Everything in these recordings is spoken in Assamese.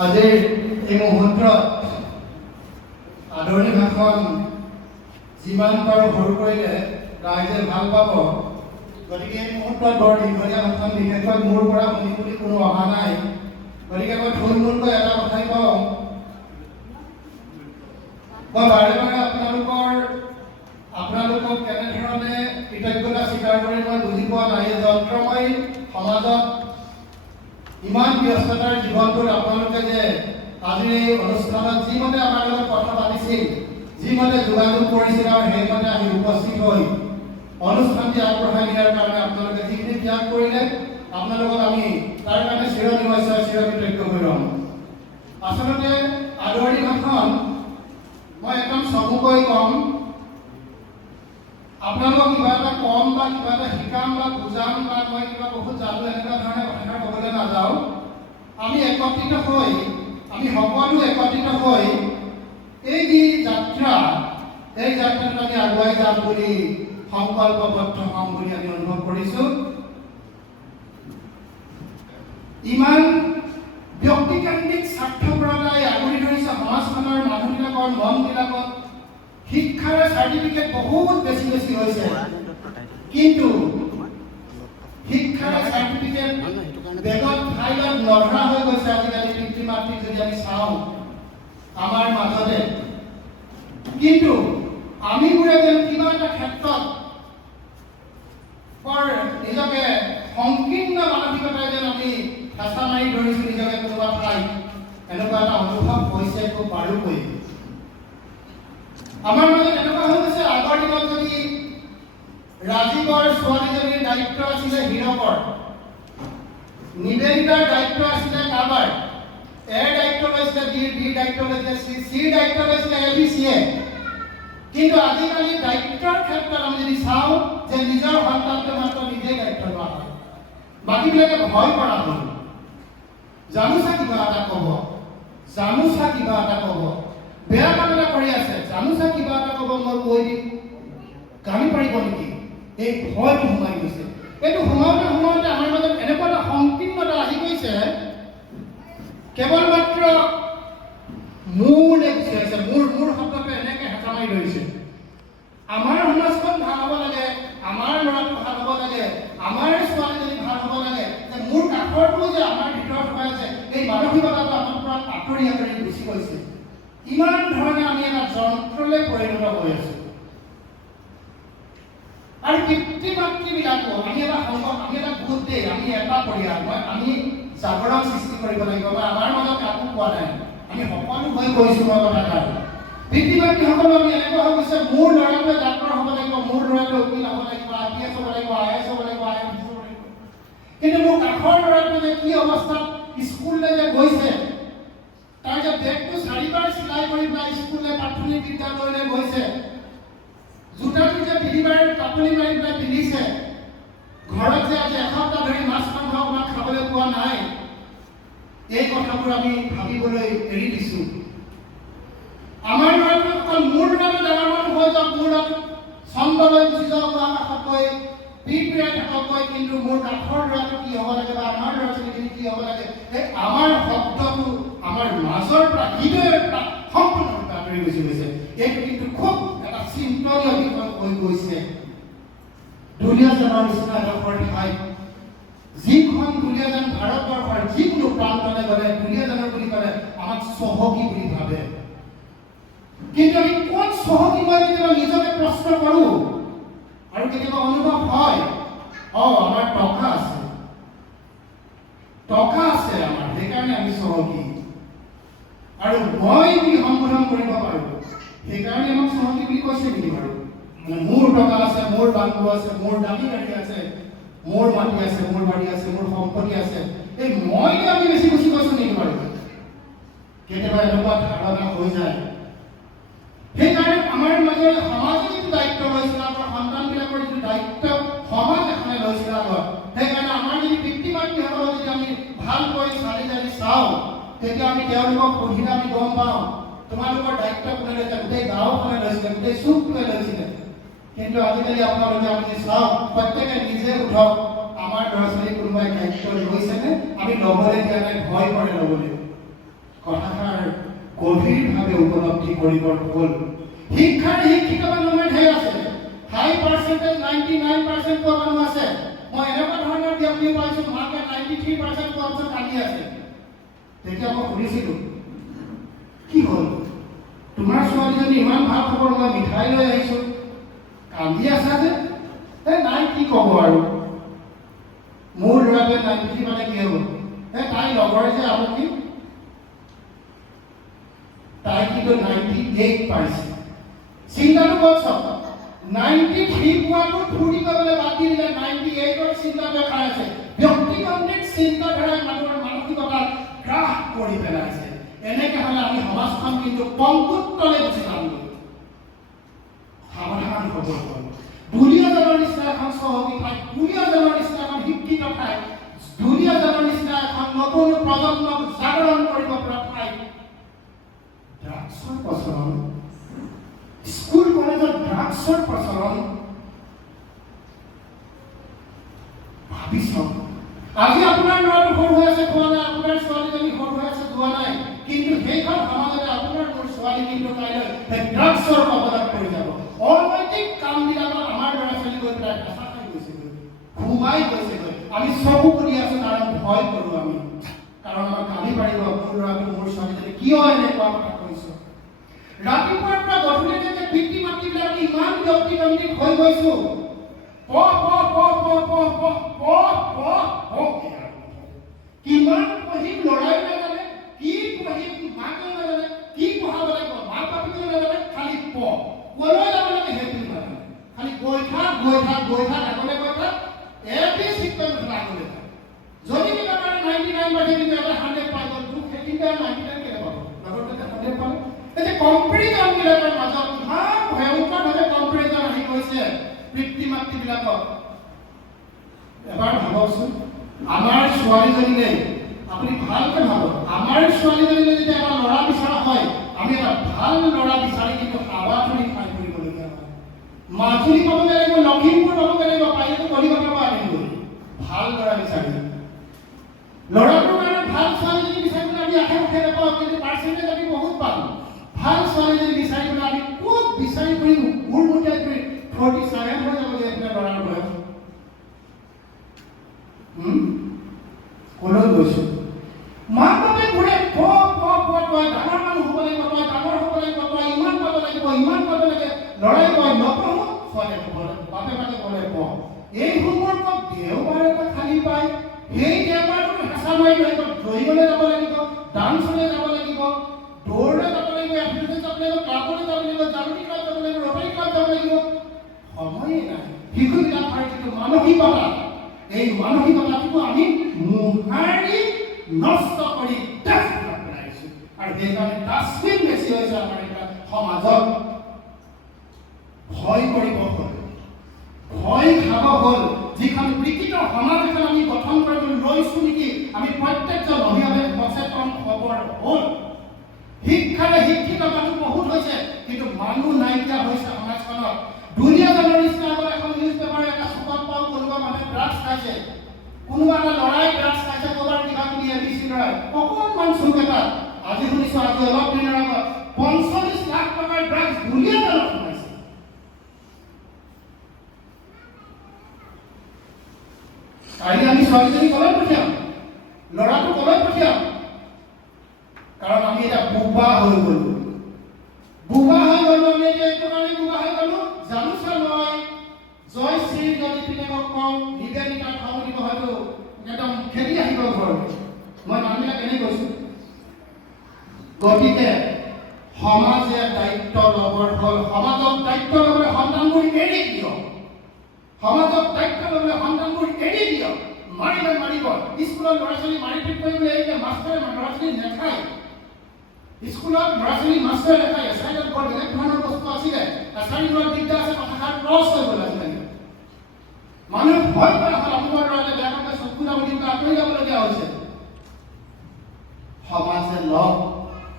আজিৰ এই মুহূৰ্তত আদৰণি ভাষণ যিমান পাৰোঁ সৰু কৰিলে ৰাইজে ভাল পাব। গতিকে এই মুহূৰ্তত বৰ দীঘলীয়া ভাষণ বিশেষকৈ মোৰ পৰা শুনি বুলি কোনো অহা নাই। গতিকে মই থুলমূলকৈ এটা কথাই কওঁ, মই বাৰে বাৰে আপোনালোকক কেনেধৰণে কৃতজ্ঞতা স্বীকাৰ কৰি মই বুজি পোৱা নাই। এই যন্ত্ৰময় সমাজত ইমান ব্যস্ততাৰ জীৱনটোত আপোনালোকে যে আজিৰ এই অনুষ্ঠানত যিমতে আমাৰ লগত কথা পাতিছিল, যিমতে যোগাযোগ কৰিছিল আৰু সেইমতে আহি উপস্থিত হৈ অনুষ্ঠানটি আগবঢ়াই দিয়াৰ কাৰণে আপোনালোকে যিখিনি ত্যাগ কৰিলে, আপোনালোকক আমি তাৰ কাৰণে চিৰনিৰ্ভয় চিৰকৃতজ্ঞ হৈ ৰ'ম। আচলতে আদৰণি ভাষণ মই একদম চমুকৈ ক'ম, আপোনালোকক কিবা এটা কম বা কিবা এটা শিকাম বা বুজাম বা মই কিবা বহুত জানো এনেকুৱা ধৰণে কথা ক'বলৈ নাযাওঁ। আমি একত্ৰিত হৈ, আমি সকলো একত্ৰিত হৈ এই যি যাত্ৰা, এই যাত্ৰাত আমি আগুৱাই যাম বুলি সংকল্পবদ্ধ হ'ম বুলি আমি অনুভৱ কৰিছোঁ। ইমান ব্যক্তিকেন্দ্ৰিক স্বাৰ্থপৰতাই আগুৰি ধৰিছে সমাজখনৰ মানুহবিলাকৰ মনবিলাকত। শিক্ষাৰ চাৰ্টিফিকেট বহুত বেছি হৈছে, কিন্তু শিক্ষাৰ চাৰ্টিফিকেট বেগত ফাইলত নধৰা হৈ গৈছে আজিকালি পিতৃ মাতৃক যদি আমি চাওঁ আমাৰ মাজতে। কিন্তু আমিবোৰে যেন কিবা এটা ক্ষেত্ৰত বৰ নিজকে সংকীৰ্ণ মানসিকতাই যেন আমি হেঁচা মাৰি ধৰিছোঁ নিজকে কোনোবা ঠাইত, এনেকুৱা এটা অনুভৱ হৈছে খুব বাৰুকৈ। আমাৰ মাজত এনেকুৱা হৈ গৈছে, আগৰ দিনত যদি ৰাজীৱৰ ছোৱালীজনীৰ দায়িত্ব আছিলে হীৰকৰ, নিবেদিতাৰ দায়িত্ব আছিলে কাৰোবাৰ, এৰ দায়িত্ব লৈছিলে বীৰ, বীৰ দায়িত্ব লৈছিলে চি, চিৰ দায়িত্ব লৈছিলে এবিচিয়ে। কিন্তু আজিকালি দায়িত্বৰ ক্ষেত্ৰত আমি যদি চাওঁ যে নিজৰ সন্তানটো মাত্ৰ নিজেই দায়িত্ব লোৱা হয়, বাকীবিলাকে ভয় কৰা হ'ল। জানোচা কিবা এটা ক'ব, জানোচা কিবা এটা ক'ব, বেয়া কাম এটা কৰি আছে, জানোচা কিবা এটা ক'ব, মই কৈ দিম, গালি পাৰিব নেকি, এই ভয়টো সোমাই গৈছে। এইটো সোমাওঁতে সোমাওঁতে আমাৰ মাজত এনেকুৱা এটা সংকীৰ্ণতা আহি গৈছে, কেৱল মাত্ৰ মোৰলৈ গুচি আহিছে। মোৰ শব্দটোৱে এনেকৈ হেঁচা মাৰি ধৰিছে। আমাৰ সমাজখন ভাল হ'ব লাগে, আমাৰ ল'ৰাটো ভাল হ'ব লাগে, আমাৰ ছোৱালীজনী ভাল হ'ব লাগে, যে মোৰ কাষৰটো যে আমাৰ ভিতৰত সোমাই আছে, এই মানসিকতাটো আমাৰ পৰা আঁতৰি আঁতৰি গুচি গৈছে। ইমান ধৰণে আমি এটা যন্ত্ৰলৈ পৰিণত হৈ আছো। আৰু পিতৃ মাতৃবিলাকো আমি এটা সংঘ, আমি এটা গোট দেই, আমি এটা পৰিয়াল, আমি জাগৰণ সৃষ্টি কৰিব লাগিব। মই আমাৰ মাজত কাকো কোৱা নাই, আমি সকলো হৈ কৈছোঁ মই কথাষাৰ। পিতৃ মাতৃসকলো আমি এনেকুৱা হৈ গৈছে, মোৰ ল'ৰাটোৱে ডাক্তৰ হ'ব লাগিব, মোৰ ল'ৰাটোৱে উকিল হ'ব লাগিব, IPS হ'ব লাগিব, IAS হ'ব লাগিব, IMS হ'ব লাগিব। কিন্তু মোৰ কাষৰ ল'ৰাটোৱে যে কি অৱস্থাত স্কুললৈ যে গৈছে, তাৰ যে বেগটো 4বাৰ চিলাই কৰি পেলাই স্কুললৈ প্ৰাথমিক বিদ্যালয়লৈ গৈছে, জোতাটো যে 3বাৰ টাপনি মাৰি পেলাই পিন্ধিছে, ঘৰত যে আজি এসপ্তাহ ধৰি মাছ মাংস অকণমান খাবলৈ পোৱা নাই, এই কথাবোৰ আমি ভাবিবলৈ এৰি দিছোঁ। আমাৰ ল'ৰাটো অকল মোৰ ল'ৰাটো ডাঙৰ মানুহ হৈ যাওক, মোৰ ল'ৰাটো চন্দ্ৰলৈ গুচি যাওক বা আকাশতকৈ পিৰপিৰাই থাকতকৈ, কিন্তু মোৰ কাষৰ ল'ৰাটো কি হ'ব লাগে বা আমাৰ ল'ৰা ছোৱালীখিনি কি হ'ব লাগে, এই আমাৰ শব্দটো আমাৰ মাজৰ পৰা, হৃদয়ৰ পৰা সম্পূৰ্ণৰূপে আঁতৰি গুচি গৈছে। এইটো কিন্তু খুব এটা চিন্তনীয় বিষয় হৈ গৈছে। দুলীয়াজানৰ নিচিনা এডোখৰ ঠাইত, যিখন দুলীয়াজান ভাৰতবৰ্ষৰ যিকোনো প্ৰান্তলৈ গ'লে দুলীয়াজানৰ বুলি ক'লে আমাক চহকী বুলি ভাবে। কিন্তু আমি ক'ত চহকী, মই কেতিয়াবা নিজকে প্ৰশ্ন কৰোঁ আৰু কেতিয়াবা অনুভৱ হয়, আমাৰ টকা আছে, টকা আছে আমাৰ, সেইকাৰণে আমি চহকী। আৰু মই বুলি সম্বোধন কৰিব পাৰোঁ, সেইকাৰণে আমাক চহকী বুলি কৈছে নেকি বাৰু? মোৰ টকা আছে, মোৰ বাংলো আছে, মোৰ দামী গাড়ী আছে, মোৰ মাটি আছে, মোৰ বাৰী আছে, মোৰ সম্পত্তি আছে, এই মইকে আমি বেছি গুচি গৈছোঁ নেকি বাৰু? কেতিয়াবা এনেকুৱা ধাৰণা হৈ যায়। সেইকাৰণে আমাৰ মাজৰ সমাজে যিটো দায়িত্ব লৈছিলে, আমাৰ সন্তানবিলাকৰ যিটো দায়িত্ব সমাজ এখনে লৈছিলে আগত, সেইকাৰণে আমাৰ যদি পিতৃ মাতৃসকলক যদি আমি ভালকৈ চালি জাৰি চাওঁ, তেতিয়া আমি তেওঁলোকক সুধিলে আমি গম পাওঁ তোমালোকৰ দায়িত্ব কোনে লৈছে, গোটেই গাঁওখনে লৈছিলে, গোটেই চুকটোৱে লৈছিলে। কিন্তু আজিকালি আপোনালোকে আমি চাওক, প্ৰত্যেকে নিজে উঠক, আমাৰ ল'ৰা ছোৱালী কোনোবাই দায়িত্ব লৈছেনে? আমি ল'বলৈ দিয়া নাই, ভয় কৰে ল'বলৈ। উপলব্ধি কৰিব হ'ল। শিক্ষাৰ শিক্ষিত মানুহ ঢেৰ আছে, হাই পাৰ্চেণ্টেজ 99% পোৱা মানুহ আছে। মই এনেকুৱা ধৰণৰ ব্যক্তি পাইছোঁ মাকে 93% পোৱা পিছত কান্দি আছে। তেতিয়া মই সুধিছিলোঁ কি হ'ল, তোমাৰ ছোৱালীজনী ইমান ভাল খবৰ, মই মিঠাই লৈ আহিছোঁ, কান্দি আছা যে? নাই কি ক'ব আৰু, মোৰ ল'ৰাটোৱে 93 মানে কি হ'ব? তাই লগৰ যে আমুকি, তাই কিন্তু 98 পাইছে। চিন্তাটো ক'ত চাওক, 93 পোৱাটো ফূৰ্তি কৰিবলৈ বাদ দি দিলে, 98ৰ চিন্তাটো খাই আছে। ব্যক্তিকেন্দ্ৰিক চিন্তাধাৰাই মানুহৰ মানসিকতাক গ্ৰাস কৰি পেলাইছে। এনেকে হ'লে আমি সমাজখন কিন্তু পংগুত্বলৈ গুচি যাম। সাৱধান হ'ব হ'ল। দুলীয়াজনৰ নিচিনা এখন চহকী ঠাই, দুলীয়াজনৰ নিচিনা এখন শিক্ষিত ঠাই, দুলীয়াজনৰ নিচিনা এখন নতুন প্ৰজন্মক জাগৰণ কৰিব পৰা ঠাই, ড্ৰাগছৰ প্ৰচলন, স্কুল কলেজত ড্ৰাগছৰ প্ৰচলন, ভাবি চাওক। আজি আপোনাৰ ল'ৰাটো সৰু হৈ আছে, খোৱা নাই, আপোনাৰ ছোৱালীজনী সৰু হৈ আছে, খোৱা নাই, কিন্তু সেইখন সমাজতে আপোনাৰ মোৰ ছোৱালী কিন্তু কাইলৈ ড্ৰাগছৰ কবলত পৰি যাব। অনৈতিক কামবিলাকত আমাৰ ল'ৰা ছোৱালী গৈ পেলাই হেঁচা খাই গৈছেগৈ, সোমাই গৈছেগৈ। আমি চকু কৰি আছোঁ কাৰণ ভয় কৰোঁ আমি, কাৰণ আমাক গালি পাৰিব, মোৰ ল'ৰাটো মোৰ ছোৱালীজনী কিয় এনেকুৱা কথা কৈছ। ৰাতিপুৱাৰ পৰা গধূলিলৈকে পিতৃ মাতৃবিলাক ইমান ব্যক্তিকেন্দ্ৰিক হৈ গৈছোঁ। কিমান পঢ়িম ল'ৰাই নাজানে, কি পঢ়িম মাকে নাজানে, কি পঢ়াব লাগিব মাক বাপেকেও নাজানে, খালি কলৈ যাব লাগে সেইটো নাজানে, খালি গৈ থাক আগলৈ গৈ থাক, এটি চিষ্টেম আগলৈ থাক। যদি কিবা কাৰণে 99 পাইছে কিন্তু এটা 100 পাই গ'ল, তোক সেইখিনিতে 99 কেলে পাব, লগতে 100 পালে। এতিয়া কম্পেৰিজনবিলাকৰ মাজত ইমান ভয়ংকৰভাৱে কম্পেৰিজন আহি গৈছে পিতৃ মাতৃবিলাকক। এবাৰ ভাবকচোন, আমাৰ ছোৱালীজনীলৈ, আপুনি ভালকে ভাবক, আমাৰ ছোৱালীজনীলৈ যেতিয়া এটা ল'ৰা বিচৰা হয়, আমি এটা ভাল ল'ৰা বিচাৰি কিন্তু হাৱাথুৰি খাই ফুৰিবলগীয়া হয়। মাজুলী পাবগৈ লাগিব, লখিমপুৰ পাবগৈ লাগিব, পাৰিলেতো কলিকতাৰ পৰা আনিবই ভাল ল'ৰা বিচাৰি। ল'ৰাটোৰ কাৰণে ভাল ছোৱালীজনী বিচাৰিবলৈ আমি আশে পাশে নাপাওঁ, কিন্তু পাৰ্চেণ্টেজ আমি বহুত পাম। ভাল ছোৱালীজনী বিচাৰিবলৈ আমি ক'ত বিচাৰি ফুৰিম, ঘূৰমুটিয়াই ফুৰি 47 হৈ যাবগৈ আপোনাৰ ল'ৰাৰ বয়স। কলৈ গৈছোঁ? মাক বাপেক ঘূৰে তই ডাঙৰ মানুহ হ'ব লাগিব, তই ডাঙৰ হ'ব লাগিব, তই ইমান পাব লাগিব, ইমান পাব লাগে। ল'ৰাই কয় নপঢ়ো, ছোৱালীয়ে বাপে ক'লে পঢ়। এই হোমৱৰ্কক দেওবাৰ এটা খালী পায়, সেই দেওবাৰটো হেঁচা মাৰি ধৰিব, দৌৰিবলৈ যাব লাগিব, ডান্সলৈ যাব লাগিব, দৌৰলৈ যাব লাগিব, এথলেটিকত যাব লাগিব, ক্লাবলৈ যাব লাগিব, জানুৱাৰী ক্লাব যাব লাগিব, ৰটাৰী ক্লাব যাব লাগিব। সময়ে নাই। শিশুবিলাকৰ যিটো মানসিকতা, এই মানসিকতাটো আমি মোহাৰি নষ্ট কৰি ডাষ্টবিনত পেলাইছোঁ। আৰু সেইকাৰণে ডাষ্টবিন বেছি হৈছে আমাৰ এতিয়া সমাজত। ভয় কৰিব হ'ল, ভয় খাব হ'ল। যিখন বিকৃত সমাজ এখন আমি গঠন কৰিবলৈ লৈছোঁ নেকি, আমি প্ৰত্যেকজন অভিভাৱকে সচেতন খবৰ হ'ল। শিক্ষাৰে শিক্ষিত মানুহ বহুত হৈছে, কিন্তু মানুহ নাইকিয়া হৈছে সমাজখনত। দুলীয়াজনৰ নিচিনা আগত এখন নিউজ পেপাৰ এটা চুকত পাওঁ, কোনোবা মানুহে ড্ৰাগছ খাইছে, কোনোবা এটা ল'ৰাই ড্ৰাগছ খাইছে, ক'ৰবাত কিবা কিবি ABC ল'ৰাই অকণমান চুক এটা। আজি শুনিছোঁ, আজি অলপ দিনৰ আগত 45 লাখ টকাৰ ড্ৰাগছ দুলীয়াজনত সোমাইছে। কাইলৈ আমি ছোৱালীজনী কলৈ পঠিয়াম, ল'ৰাটো কলৈ পঠিয়াম? কাৰণ আমি এতিয়া বোবা হৈ গ'লো। আমি এতিয়া এইটো কাৰণে বোবা হৈ গ'লো, জানোচা মই জয়শ্ৰী যদি পিতেকক কওঁ, নিবেদিতা খাওঁ দিব, হয়তো একদম খেলি আহিব ঘৰলৈ। মই নামবিলাক এনেই কৈছোঁ। গতিকে সমাজে দায়িত্ব ল'বৰ হ'ল, সমাজক দায়িত্ব ল'বলৈ সন্তানবোৰ এৰি দিয়ক, সমাজক দায়িত্ব ল'বলৈ সন্তানবোৰ এৰি দিয়ক। মাৰিব, স্কুলত ল'ৰা ছোৱালী মাৰি পিট কৰিবলৈ এৰিলে মাষ্টৰে ল'ৰা ছোৱালী নেখায়। স্কুলত ল'ৰা ছোৱালী মাষ্টৰে নেখায়। এছাইডত বৰ বেলেগ ধৰণৰ বস্তু আছিলে, এছাইড লোৱাৰ দিগদাৰ আছে, কথাষাৰ ক্ৰছ হৈ গ'ল আজিকালি। মানুহ ভয় কৰা হ'ল, আপোনাৰ ল'ৰালে বেয়া কথা চকু যাব দিবলৈ আঁতৰি যাবলগীয়া হৈছে। সমাজে লওক,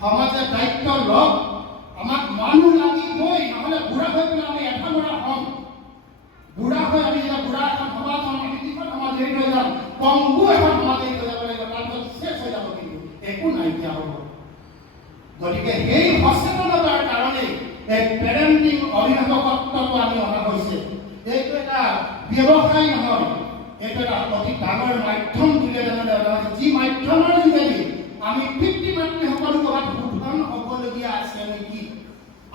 সমাজে দায়িত্ব লওক। আমাক মানুহ লাগিবই, নহ'লে বুঢ়া হৈ পেলাই আমি এটা মৰা হ'ম। বুঢ়া হৈ আমি যেতিয়া বুঢ়া এখন সমাজ হ'ম, আমি যিখন সমাজ এৰি থৈ যাম, পংগু এখন সমাজ এৰি থৈ যাব লাগিব, তাৰপিছত শেষ হৈ যাব, কিন্তু একো নাইকিয়া হ'ব। গতিকে সেই সচেতনতাৰ কাৰণে এক পেৰেণ্টিং অভিভাৱকত্বটো আমি অনা হৈছে। এইটো এটা ব্যৱসায় নহয়, এইটো এটা অতি ডাঙৰ মাধ্যম বুলিয়ে তেনেদৰে অনা হৈছে, যি মাধ্যমৰ যোগেদি আমি পিতৃ মাতৃসকলো ক'ৰবাত শোধন হ'বলগীয়া আছে নেকি,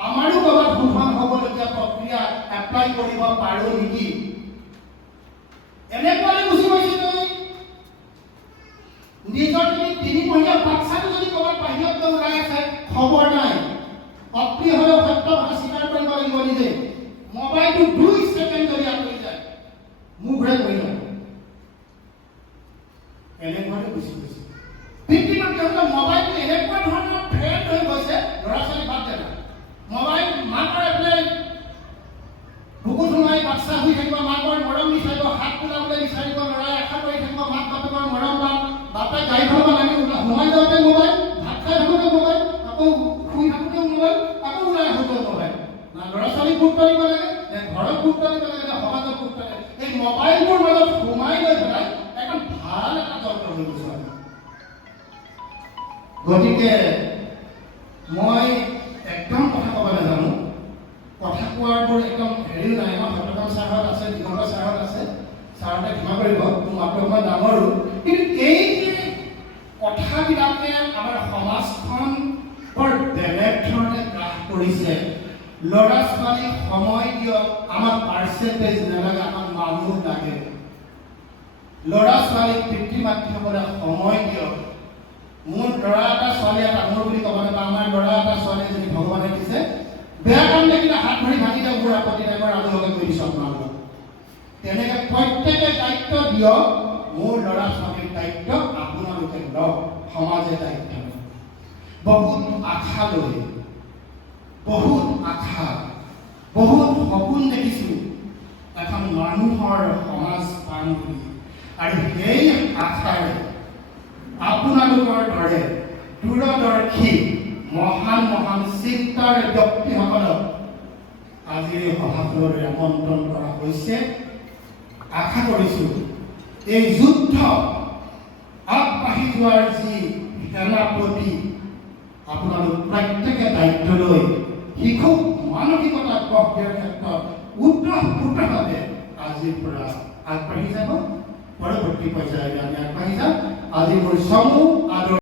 আমাৰো ক'ৰবাত শোধন হ'বলগীয়া প্ৰক্ৰিয়া এপ্লাই কৰিব পাৰোঁ নেকি। এনেকুৱালৈ গুচি গৈছে নিজৰ তুমি 3 মহীয়া বাচ্চাটো যদি ক'ৰবাত বাহিৰত ওলাই আছে খবৰ নাই, অপ্ৰিয় হ'লেও সত্য কথা স্বীকাৰ কৰিব লাগিব নিজে। মোবাইলটো 2 ছেকেণ্ড যদি আঁতৰি যায় মুখ ঘূৰাই পৰি যাব। এনেকুৱালৈ গুচি গৈছে পিতৃ মাতৃসকলৰ মোবাইলটো এনেকুৱা ধৰণৰ ফ্ৰেণ্ড হৈ গৈছে, ল'ৰা ছোৱালী বাদ দেনা মোবাইল মাকৰ এপ্লাই বুকুত সোমাই বাচ্চা শুই থাকিব, মাকৰ মৰম বিচাৰিব, হাত তোলাবলৈ বিচাৰিব, ল'ৰাই আশা কৰি থাকিব মাক বাপেকৰ মৰম পাম, বাপে গাড়ী চলাব লাগে সোমাই যাওঁতে মোবাইল, ভাত খাই থাকোঁতে মোবাইল, আকৌ শুই থাকোঁতে মোবাইল, আকৌ ওলাই আহোঁতে মোবাইল। না ল'ৰা ছোৱালীক গুৰুত্ব দিব লাগে, নে ঘৰত গুৰুত্ব দিব লাগে, নে সমাজত গুৰুত্ব লাগে। এই মোবাইলটোৰ মাজত সোমাই লৈ পেলাই একদম ভাল এটা যন্ত্ৰ হৈ গৈছে। গতিকে মই একদম কথা ক'ব নাজানো, কথা কোৱাৰবোৰ একদম হেৰিও নাই। আমাৰ সত্যকাম ছাৰহঁত আছে, দিগন্ত ছাৰহঁত আছে, ছাৰহঁতে ক্ষমা কৰিব, মোৰ মাতটো অকণমান ডাঙৰো। কিন্তু এই যে কথাবিলাকে আমাৰ সমাজখন বৰ বেলেগ ধৰণে গ্ৰাস কৰিছে। ল'ৰা ছোৱালীক সময় দিয়ক, আমাক পাৰ্চেণ্টেজ নালাগে, আমাক মানুহ লাগে। ল'ৰা ছোৱালীক পিতৃ মাতৃসকলে সময় দিয়ক। মোৰ ল'ৰা এটা ছোৱালী এটা, মোৰ বুলি ক'ব নাপাওঁ, আমাৰ ল'ৰা এটা ছোৱালী যদি ভগৱানে দিছে, বেয়া কাম দেখিলে হাত ভৰি ভাঙি দিয়ক, মোৰ আপত্তি নাই, মই আলোচনা কৰি দিছোঁ আপোনালোকক। তেনেকে প্ৰত্যেকে দায়িত্ব দিয়ক, মোৰ ল'ৰা ছোৱালীৰ দায়িত্ব আপোনালোকে লওক, সমাজে দায়িত্ব লওক। বহুত আশা লৈ, বহুত আশা, বহুত সপোন দেখিছোঁ এখন মানুহৰ সমাজ পাম বুলি, আৰু সেই আশাৰে আপোনালোকৰ দৰে দূৰদৰ্শী মহান মহান চিন্তাৰ ব্যক্তিসকলক আজিৰ এই সভাখনলৈ আমন্ত্ৰণ কৰা হৈছে। আশা কৰিছোঁ এই যুদ্ধ আগবাঢ়ি যোৱাৰ যি সেনাপতি, আপোনালোক প্ৰত্যেকে দায়িত্ব লৈ শিশুক মানসিকতা গঢ় দিয়াৰ ক্ষেত্ৰত উদ্যোগভাৱে আজিৰ পৰা আগবাঢ়ি যাব। পৰৱৰ্তী পৰ্যায়লৈ আমি আগবাঢ়ি যাম। আজি মোৰ চমু আদৰ